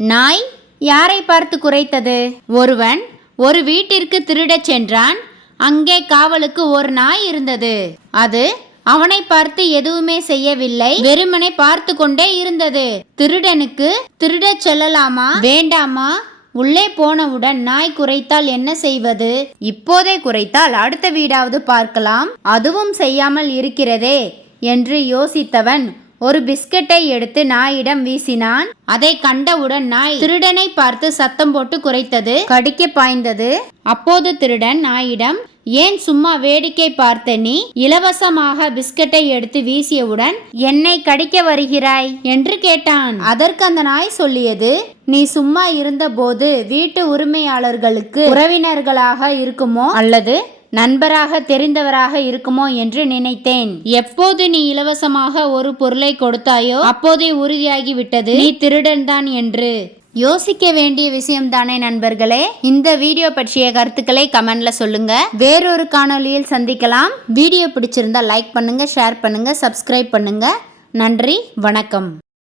நாய் யாரை பார்த்து குறைத்தது? ஒருவன் ஒரு வீட்டிற்கு திருடச் சென்றான். அங்கே காவலுக்கு ஒரு நாய் இருந்தது. அது அவனை பார்த்து எதுவுமே செய்யவில்லை. வெறுமனை பார்த்து கொண்டே இருந்தது. திருடனுக்கு திருடச் சொல்லலாமா? வேண்டாமா? உள்ளே போனவுடன் நாய் குறைத்தால் என்ன செய்வது? இப்போதே குறைத்தால் அடுத்த வீடாவது பார்க்கலாம். அதுவும் செய்யாமல் இருக்கிறதே என்று யோசித்தவன் ஒரு பிஸ்கட்டை எடுத்து நாயிடம் வீசினான். அதை கண்டவுடன் நாய் திருடனை பார்த்து சத்தம் போட்டு குறைத்தது கடிக்க பாய்ந்தது. அப்போது திருடன் நாயிடம் ஏன் சும்மா வேடிக்கை பார்த்த நீ? இலவசமாக பிஸ்கட்டை எடுத்து வீசியவுடன் என்னை கடிக்க வருகிறாய்? என்று கேட்டான். அதற்கு அந்த நாய் சொல்லியது நீ சும்மா இருந்தபோது வீட்டு உரிமையாளர்களுக்கு உறவினர்களாக இருக்குமோ? அல்லது நண்பராக தெரிந்தவராக இருக்குமோ என்று நினைத்தேன். எப்போது நீ இலவசமாக ஒரு பொருளை கொடுத்தாயோ அப்போதே உறுதியாகி விட்டது நீ திருடன் தான் என்று. யோசிக்க வேண்டிய விஷயம் தானே நண்பர்களே. இந்த வீடியோ பற்றிய கருத்துக்களை கமெண்ட்ல சொல்லுங்க. வேறொரு காணொளியில் சந்திக்கலாம். வீடியோ பிடிச்சிருந்தா லைக் பண்ணுங்க ஷேர் பண்ணுங்க சப்ஸ்கிரைப் பண்ணுங்க. நன்றி வணக்கம்.